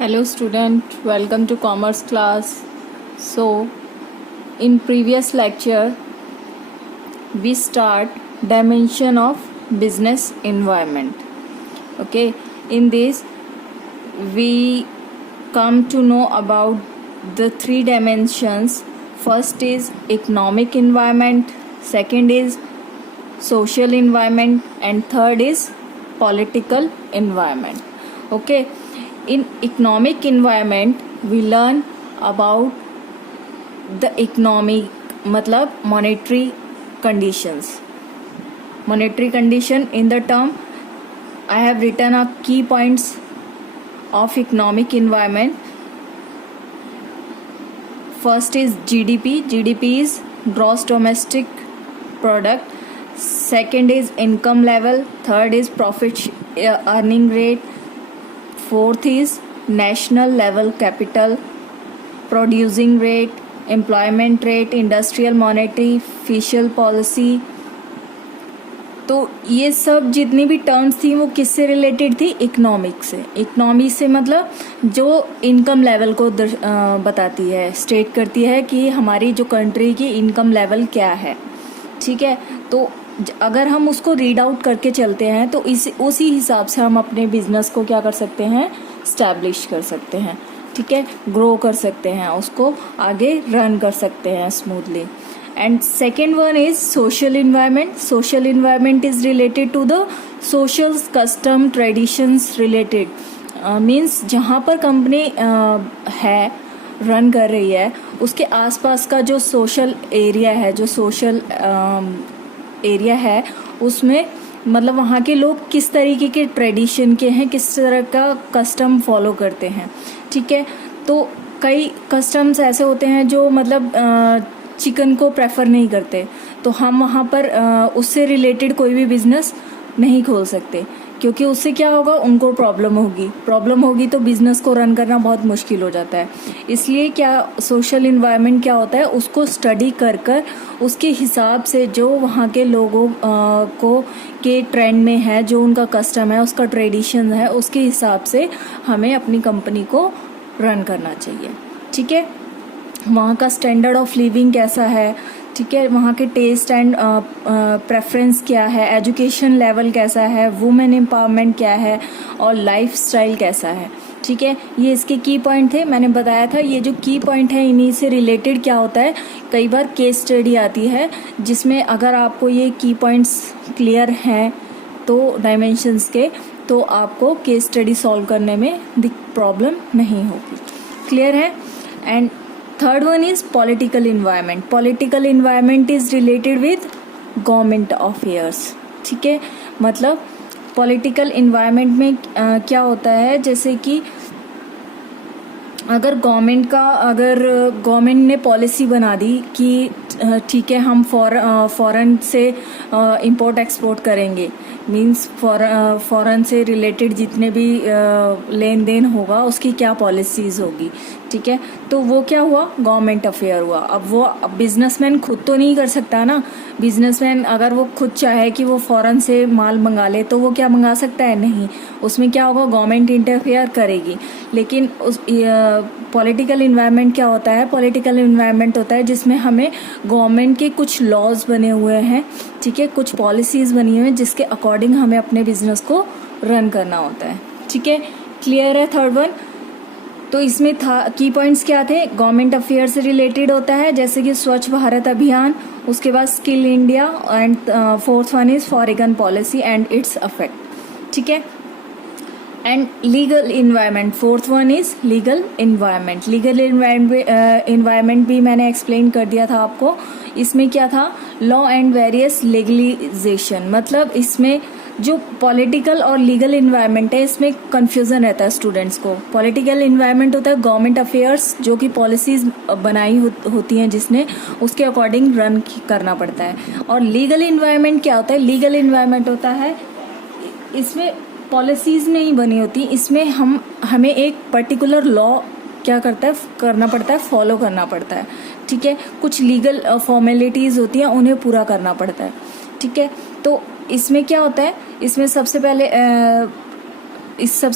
Hello student, welcome to commerce class. So in previous lecture we start dimension of business environment. Okay, in this we come to know about the three dimensions. First is economic environment, second is social environment, and third is political environment. Okay, in economic environment we learn about the economic मतलब monetary conditions. Monetary condition, in the term I have written up key points of economic environment. First is GDP. GDP is gross domestic product. Second is income level. Third is profit earning rate. Fourth is national level capital producing rate, employment rate, industrial monetary, fiscal policy. तो ये सब जितनी भी terms थी वो किससे related थी? Economic से. इकोनॉमी से मतलब जो इनकम लेवल को बताती है, स्टेट करती है कि हमारी जो कंट्री की इनकम लेवल क्या है. ठीक है, तो अगर हम उसको रीड आउट करके चलते हैं तो उसी हिसाब से हम अपने बिजनेस को क्या कर सकते हैं? स्टैब्लिश कर सकते हैं. ठीक है, ग्रो कर सकते हैं, उसको आगे रन कर सकते हैं smoothly. And second one is social environment. Social environment is related to the social custom traditions related. Means जहाँ पर कंपनी है रन कर रही है उसके आसपास का जो सोशल एरिया है, जो सोशल एरिया है उसमें मतलब वहाँ के लोग किस तरीके के ट्रेडिशन के हैं, किस तरह का कस्टम फॉलो करते हैं. ठीक है, तो कई कस्टम्स ऐसे होते हैं जो मतलब चिकन को प्रेफर नहीं करते, तो हम वहाँ पर उससे रिलेटेड कोई भी बिजनेस नहीं खोल सकते क्योंकि उससे क्या होगा, उनको प्रॉब्लम होगी तो बिजनेस को रन करना बहुत मुश्किल हो जाता है. इसलिए क्या सोशल इन्वायरमेंट क्या होता है, उसको स्टडी कर उसके हिसाब से जो वहाँ के लोगों को के ट्रेंड में है, जो उनका कस्टम है, उसका ट्रेडिशन है, उसके हिसाब से हमें अपनी कंपनी को रन करना चाहिए. ठीक है, वहाँ का स्टैंडर्ड ऑफ लिविंग कैसा है, ठीक है, वहाँ के टेस्ट एंड प्रेफरेंस क्या है, एजुकेशन लेवल कैसा है, वुमेन एम्पावरमेंट क्या है और लाइफ स्टाइल कैसा है. ठीक है, ये इसके की पॉइंट थे. मैंने बताया था ये जो की पॉइंट है इन्हीं से रिलेटेड क्या होता है, कई बार केस स्टडी आती है जिसमें अगर आपको ये की पॉइंट्स क्लियर हैं तो डायमेंशंस के, तो आपको केस स्टडी सॉल्व करने में प्रॉब्लम नहीं होगी. क्लियर है. And third one is political environment. Political environment is related with government affairs. ठीक है, मतलब पॉलिटिकल इन्वायरमेंट में क्या होता है, जैसे कि अगर गवर्नमेंट ने पॉलिसी बना दी कि ठीक है हम फॉरेन से इंपोर्ट एक्सपोर्ट करेंगे, मींस फॉरेन से रिलेटेड जितने भी लेन देन होगा उसकी क्या पॉलिसीज़ होगी. ठीक है, तो वो क्या हुआ, गवर्नमेंट अफेयर हुआ. अब बिजनेसमैन खुद तो नहीं कर सकता ना. बिजनेसमैन अगर वो खुद चाहे कि वो फॉरेन से माल मंगा ले तो वो क्या मंगा सकता है? नहीं. उसमें क्या होगा, गवर्नमेंट इंटरफेयर करेगी. लेकिन उस पॉलिटिकल इन्वायरमेंट क्या होता है, पॉलिटिकल इन्वायरमेंट होता है जिसमें हमें गवर्नमेंट के कुछ लॉज बने हुए हैं, ठीक है, कुछ पॉलिसीज़ बनी हुई हैं जिसके अकॉर्डिंग हमें अपने बिजनेस को रन करना होता है. ठीक है, क्लियर है. थर्ड वन, तो इसमें की पॉइंट्स क्या थे, गवर्नमेंट अफेयर से रिलेटेड होता है जैसे कि स्वच्छ भारत अभियान, उसके बाद skill India, and fourth one is foreign policy and it's affect. ठीक है, and legal environment, fourth one is legal environment. Legal environment भी मैंने एक्सप्लेन कर दिया था आपको. इसमें क्या था, लॉ एंड वेरियस लीगलाइजेशन. मतलब इसमें जो पॉलिटिकल और लीगल इन्वायरमेंट है इसमें कंफ्यूजन रहता है स्टूडेंट्स को. पॉलिटिकल इन्वायरमेंट होता है गवर्नमेंट अफेयर्स जो कि पॉलिसीज बनाई होती हैं जिसने, उसके अकॉर्डिंग रन करना पड़ता है. और लीगल इन्वायरमेंट क्या होता है, लीगल इन्वायरमेंट होता है इसमें पॉलिसीज नहीं बनी होती, इसमें हमें एक पर्टिकुलर लॉ क्या करना पड़ता है, फॉलो करना पड़ता है. ठीक है, कुछ लीगल फॉर्मेलिटीज होती हैं उन्हें पूरा करना पड़ता है. ठीक है, तो इसमें क्या होता है, इसमें सबसे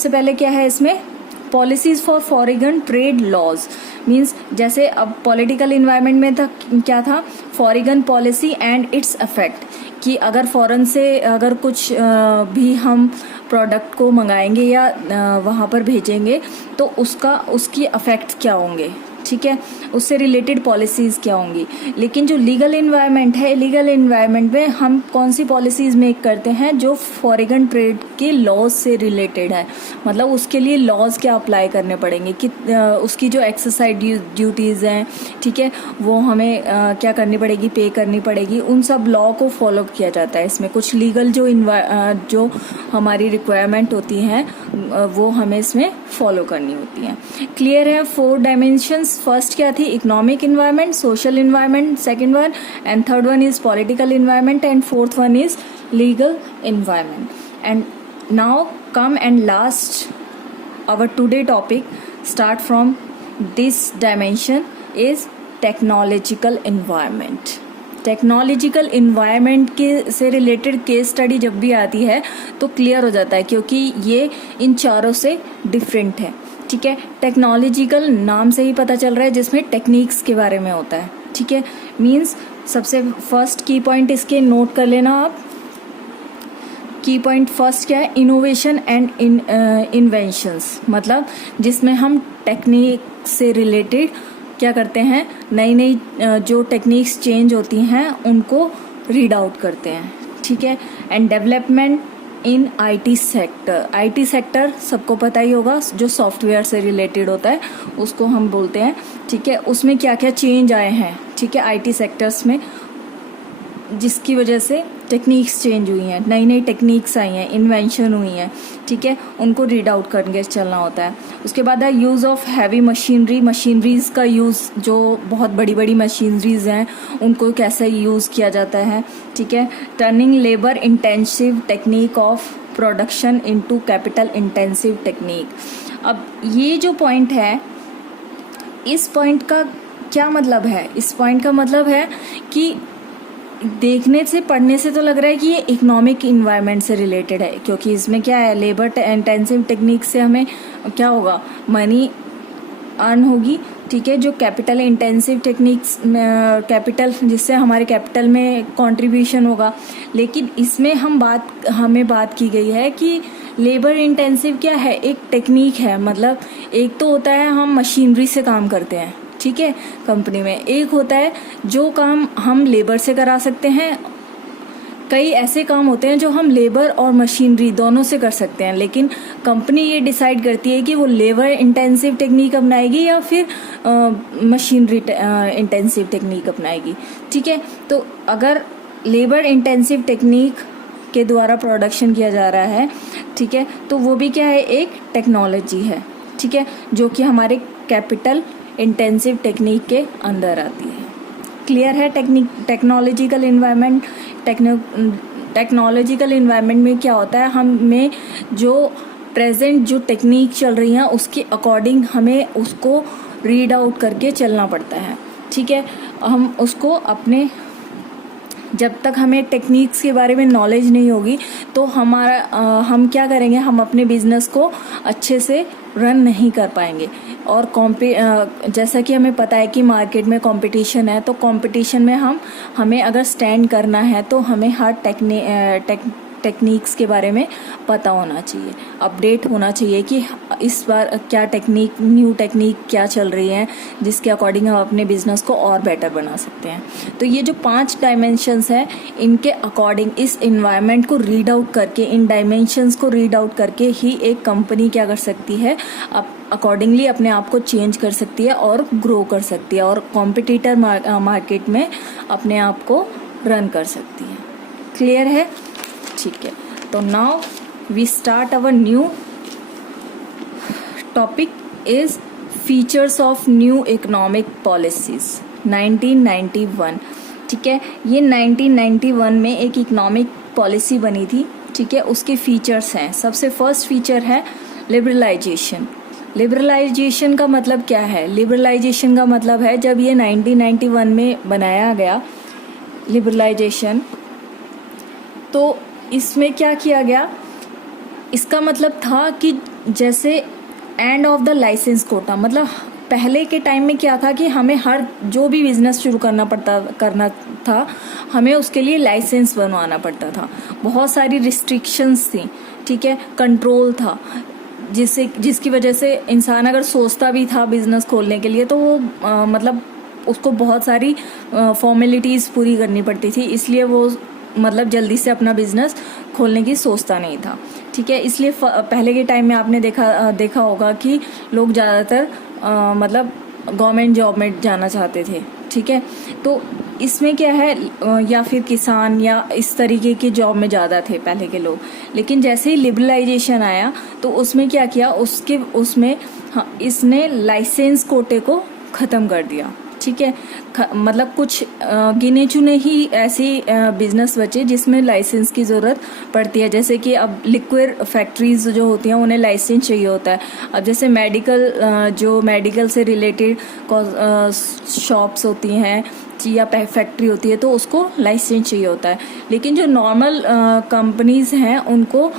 पहले क्या है, इसमें policies for foreign trade laws means जैसे अब पॉलिटिकल इन्वायरमेंट में था, क्या था, foreign policy and its effect, कि अगर फॉरेन से अगर कुछ भी हम प्रोडक्ट को मंगाएंगे या वहाँ पर भेजेंगे तो उसकी अफेक्ट क्या होंगे, ठीक है, उससे रिलेटेड पॉलिसीज़ क्या होंगी। लेकिन जो लीगल इन्वायरमेंट है, लीगल इन्वायरमेंट में हम कौन सी पॉलिसीज़ मेक करते हैं जो फॉरेन ट्रेड के लॉज से रिलेटेड है, मतलब उसके लिए लॉज क्या अप्लाई करने पड़ेंगे, कि उसकी जो एक्सरसाइज ड्यूटीज़ हैं, ठीक है, वो हमें क्या करनी पड़ेगी, पे करनी पड़ेगी, उन सब लॉ को फॉलो किया जाता है। इसमें कुछ लीगल जो हमारी रिक्वायरमेंट होती हैं वो हमें इसमें फॉलो करनी होती हैं। क्लियर है? 4 डायमेंशंस, फर्स्ट क्या थी, economic environment, social environment second one, and third one is political environment, and fourth one is legal environment. And now come and last our today topic start from this dimension is technological environment. Technological environment के से related case study जब भी आती है तो clear हो जाता है, क्योंकि ये इन चारों से डिफरेंट है, ठीक है। टेक्नोलॉजिकल नाम से ही पता चल रहा है, जिसमें टेक्निक्स के बारे में होता है, ठीक है। मीन्स सबसे फर्स्ट की पॉइंट इसके नोट कर लेना आप। की पॉइंट फर्स्ट क्या है, इनोवेशन एंड इन्वेंशंस, मतलब जिसमें हम टेक्निक से रिलेटेड क्या करते हैं, नई नई जो टेक्निक्स चेंज होती हैं उनको रीड आउट करते हैं, ठीक है। And development in IT sector, IT sector सबको पता ही होगा, जो सॉफ्टवेयर से रिलेटेड होता है उसको हम बोलते हैं, ठीक है। उसमें क्या क्या चेंज आए हैं, ठीक है, आईटी सेक्टर्स में, जिसकी वजह से टेक्निक्स चेंज हुई हैं, नई नई टेक्निक्स आई हैं, इन्वेंशन हुई हैं, ठीक है, उनको रीड आउट करके चलना होता है। उसके बाद है use of heavy machinery, machineries का यूज़, जो बहुत बड़ी बड़ी मशीनरीज़ हैं उनको कैसे यूज़ किया जाता है, ठीक है। Turning labour intensive technique of production into capital intensive technique. अब ये जो पॉइंट है, इस पॉइंट का क्या मतलब है, इस पॉइंट का मतलब है कि देखने से, पढ़ने से तो लग रहा है कि ये इकोनॉमिक इन्वायरमेंट से रिलेटेड है, क्योंकि इसमें क्या है, लेबर इंटेंसिव टेक्निक से हमें क्या होगा, मनी अर्न होगी, ठीक है। जो कैपिटल इंटेंसिव टेक्निक्स, कैपिटल जिससे हमारे कैपिटल में कंट्रीब्यूशन होगा। लेकिन इसमें हमें बात की गई है कि लेबर इंटेंसिव क्या है, एक टेक्निक है, मतलब एक तो होता है हम मशीनरी से काम करते हैं, ठीक है, कंपनी में, एक होता है जो काम हम लेबर से करा सकते हैं। कई ऐसे काम होते हैं जो हम लेबर और मशीनरी दोनों से कर सकते हैं, लेकिन कंपनी ये डिसाइड करती है कि वो लेबर इंटेंसिव टेक्निक अपनाएगी या फिर मशीनरी इंटेंसिव टेक्निक अपनाएगी, ठीक है। तो अगर लेबर इंटेंसिव टेक्निक के द्वारा प्रोडक्शन किया जा रहा है, ठीक है, तो वो भी क्या है, एक टेक्नोलॉजी है, ठीक है, जो कि हमारे कैपिटल इंटेंसिव टेक्निक के अंदर आती है। क्लियर है? टेक्नोलॉजिकल इन्वायरमेंट, टेक्नोलॉजिकल इन्वायरमेंट में क्या होता है, हमें जो प्रेजेंट जो टेक्निक चल रही है उसके अकॉर्डिंग हमें उसको रीड आउट करके चलना पड़ता है, ठीक है। हम उसको अपने, जब तक हमें टेक्निक्स के बारे में नॉलेज नहीं होगी तो हम क्या करेंगे, हम अपने बिजनेस को अच्छे से रन नहीं कर पाएंगे। और जैसा कि हमें पता है कि मार्केट में कंपटीशन है, तो कंपटीशन में हमें अगर स्टैंड करना है तो हमें हर टेक्निक्स के बारे में पता होना चाहिए, अपडेट होना चाहिए कि इस बार क्या टेक्निक, न्यू टेक्निक क्या चल रही है, जिसके अकॉर्डिंग हम अपने बिजनेस को और बेटर बना सकते हैं। तो ये जो 5 डायमेंशंस हैं, इनके अकॉर्डिंग इस इन्वायरमेंट को रीड आउट करके, इन डायमेंशंस को रीड आउट करके ही एक कंपनी क्या कर सकती है, अकॉर्डिंगली अपने आप को चेंज कर सकती है और ग्रो कर सकती है, और कॉम्पिटिटर मार्केट में अपने आप को रन कर सकती है। क्लियर है? ठीक है, तो now we start our new topic is features of new economic policies 1991। ठीक है, ये 1991 में एक इकोनॉमिक पॉलिसी बनी थी, ठीक है। उसके फीचर्स हैं, सबसे फर्स्ट फीचर है लिबरलाइजेशन। लिबरलाइजेशन का मतलब क्या है? लिबरलाइजेशन का मतलब है, जब ये 1991 में बनाया गया लिबरलाइजेशन, तो इसमें क्या किया गया, इसका मतलब था कि जैसे end of the licence quota, मतलब पहले के टाइम में क्या था कि हमें हर जो भी बिजनेस शुरू करना था हमें उसके लिए लाइसेंस बनवाना पड़ता था, बहुत सारी रिस्ट्रिक्शंस थी, ठीक है, कंट्रोल था, जिसकी वजह से इंसान अगर सोचता भी था बिजनेस खोलने के लिए तो वो मतलब उसको बहुत सारी फॉर्मेलिटीज़ पूरी करनी पड़ती थी, इसलिए वो मतलब जल्दी से अपना बिजनेस खोलने की सोचता नहीं था, ठीक है। इसलिए पहले के टाइम में आपने देखा होगा कि लोग ज़्यादातर मतलब गवर्नमेंट जॉब में जाना चाहते थे, ठीक है। तो इसमें क्या है, या फिर किसान या इस तरीके की जॉब में ज़्यादा थे पहले के लोग, लेकिन जैसे ही लिबरलाइजेशन आया तो उसमें क्या किया, उसमें इसने लाइसेंस कोटे को ख़त्म कर दिया, ठीक है। मतलब कुछ गिने चुने ही ऐसी बिजनेस बचे जिसमें लाइसेंस की ज़रूरत पड़ती है, जैसे कि अब लिक्विड फैक्ट्रीज जो होती हैं उन्हें लाइसेंस चाहिए होता है। अब जैसे मेडिकल से रिलेटेड शॉप्स होती हैं या फैक्ट्री होती है तो उसको लाइसेंस चाहिए होता है, लेकिन जो नॉर्मल कंपनीज हैं उनको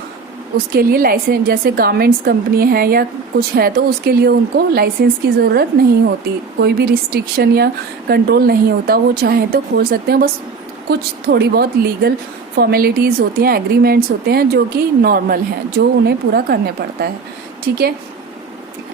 उसके लिए लाइसेंस, जैसे गारमेंट्स कंपनी है या कुछ है तो उसके लिए उनको लाइसेंस की ज़रूरत नहीं होती, कोई भी रिस्ट्रिक्शन या कंट्रोल नहीं होता, वो चाहें तो खोल सकते हैं, बस कुछ थोड़ी बहुत लीगल फॉर्मेलिटीज़ होती हैं, एग्रीमेंट्स होते हैं जो कि नॉर्मल हैं, जो उन्हें पूरा करने पड़ता है, ठीक है।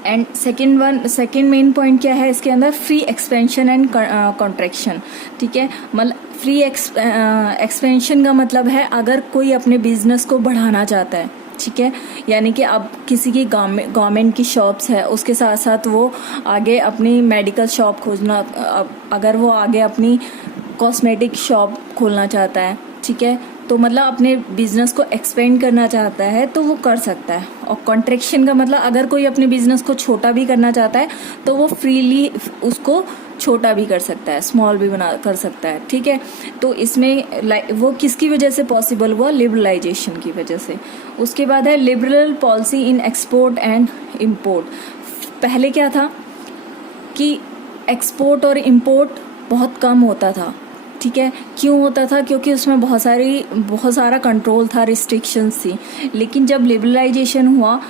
एंड सेकेंड मेन पॉइंट क्या है इसके अंदर, फ्री एक्सपेंशन एंड कॉन्ट्रैक्शन, ठीक है। मतलब फ्री एक्सपेंशन का मतलब है अगर कोई अपने बिजनेस को बढ़ाना चाहता है, ठीक है, यानी कि अब किसी की गवर्नमेंट की शॉप्स है उसके साथ साथ वो आगे अपनी मेडिकल शॉप खोजना, अगर वो आगे अपनी कॉस्मेटिक शॉप खोलना चाहता है, ठीक है, तो मतलब अपने बिजनेस को एक्सपेंड करना चाहता है तो वो कर सकता है। और कॉन्ट्रैक्शन का मतलब अगर कोई अपने बिजनेस को छोटा भी करना चाहता है तो वो फ्रीली उसको छोटा भी कर सकता है, स्मॉल भी कर सकता है, ठीक है। तो इसमें वो किसकी वजह से पॉसिबल हुआ, लिबरलाइजेशन की वजह से। उसके बाद है liberal policy in export and import. पहले क्या था कि एक्सपोर्ट और इम्पोर्ट बहुत कम होता था, ठीक है। क्यों होता था, क्योंकि उसमें बहुत सारा कंट्रोल था, रिस्ट्रिक्शंस थी। लेकिन जब लिबरलाइजेशन हुआ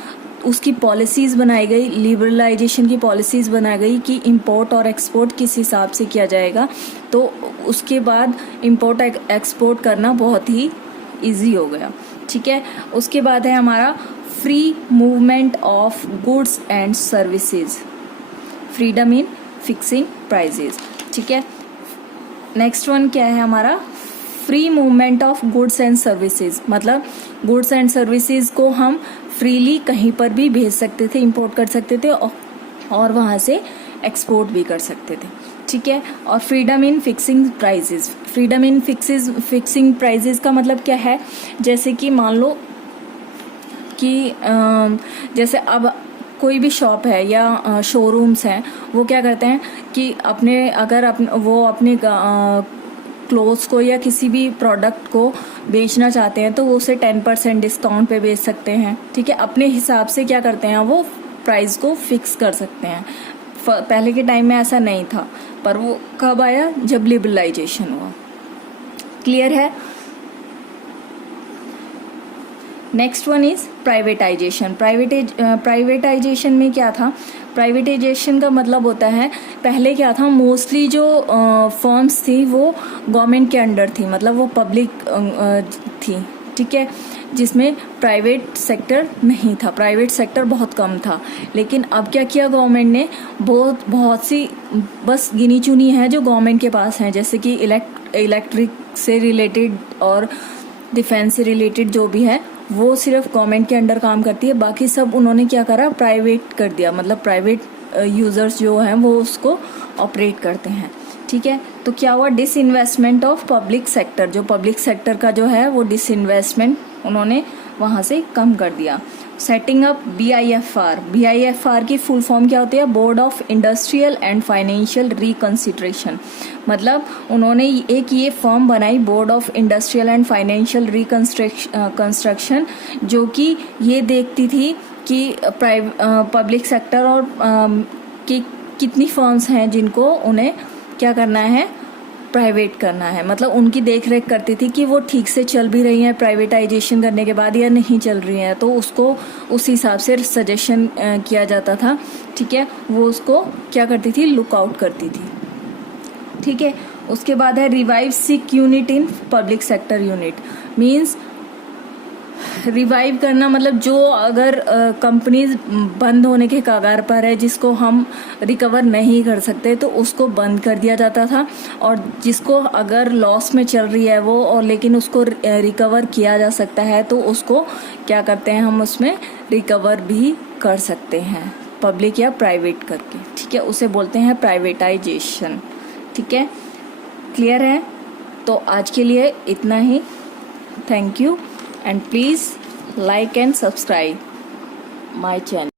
उसकी पॉलिसीज़ बनाई गई, लिबरलाइजेशन की पॉलिसीज़ बनाई गई कि इंपोर्ट और एक्सपोर्ट किस हिसाब से किया जाएगा, तो उसके बाद इंपोर्ट एक्सपोर्ट करना बहुत ही इजी हो गया, ठीक है। उसके बाद है हमारा free movement of goods and services, freedom in fixing prices, ठीक है। नेक्स्ट वन क्या है हमारा, free movement of goods and services, मतलब गुड्स एंड सर्विसेज को हम फ्रीली कहीं पर भी भेज सकते थे, इंपोर्ट कर सकते थे और वहाँ से एक्सपोर्ट भी कर सकते थे, ठीक है। और freedom in fixing prices, freedom in fixing prices का मतलब क्या है, जैसे कि मान लो कि जैसे अब कोई भी शॉप है या शोरूम्स हैं, वो क्या करते हैं कि वो अपने क्लोथ्स को या किसी भी प्रोडक्ट को बेचना चाहते हैं तो वो उसे 10% डिस्काउंट पे बेच सकते हैं, ठीक है। अपने हिसाब से क्या करते हैं, वो प्राइस को फिक्स कर सकते हैं। पहले के टाइम में ऐसा नहीं था, पर वो कब आया, जब लिबरलाइजेशन हुआ। क्लियर है। Next one is privatisation. Privatisation में क्या था, प्राइवेटाइजेशन का मतलब होता है, पहले क्या था, मोस्टली जो फर्म्स थी वो गवर्नमेंट के अंडर थी, मतलब वो पब्लिक थी, ठीक है, जिसमें प्राइवेट सेक्टर नहीं था, प्राइवेट सेक्टर बहुत कम था। लेकिन अब क्या किया गवर्नमेंट ने, बहुत सी बस गिनी चुनी है जो गवर्नमेंट के पास हैं, जैसे कि इलेक्ट्रिक से रिलेटेड और डिफेंस से रिलेटेड जो भी है वो सिर्फ गवर्नमेंट के अंडर काम करती है, बाकी सब उन्होंने क्या करा, प्राइवेट कर दिया, मतलब प्राइवेट यूजर्स जो हैं वो उसको ऑपरेट करते हैं, ठीक है। तो क्या हुआ, डिसइन्वेस्टमेंट ऑफ पब्लिक सेक्टर, जो पब्लिक सेक्टर का जो है वो डिसइन्वेस्टमेंट उन्होंने वहाँ से कम कर दिया। सेटिंग अप BIFR की फुल फॉर्म क्या होती है, board of industrial and financial reconsideration, मतलब उन्होंने एक ये फॉर्म बनाई, board of industrial and financial reconstruction, जो कि ये देखती थी कि पब्लिक सेक्टर और की कितनी फर्म्स हैं जिनको उन्हें क्या करना है, प्राइवेट करना है, मतलब उनकी देख रेख करती थी कि वो ठीक से चल भी रही हैं प्राइवेटाइजेशन करने के बाद या नहीं चल रही हैं, तो उसको उस हिसाब से सजेशन किया जाता था। ठीक है, वो उसको क्या करती थी, लुक आउट करती थी। ठीक है, उसके बाद है revive sick unit in public sector unit. Means revive करना मतलब जो अगर कंपनीज बंद होने के कगार पर है, जिसको हम रिकवर नहीं कर सकते, तो उसको बंद कर दिया जाता था। और जिसको अगर लॉस में चल रही है वो, और लेकिन उसको रिकवर किया जा सकता है, तो उसको क्या करते हैं, हम उसमें रिकवर भी कर सकते हैं, पब्लिक या प्राइवेट करके। ठीक है, उसे बोलते हैं प्राइवेटाइजेशन। ठीक है, क्लियर है? तो आज के लिए इतना ही। Thank you, and please like and subscribe my channel.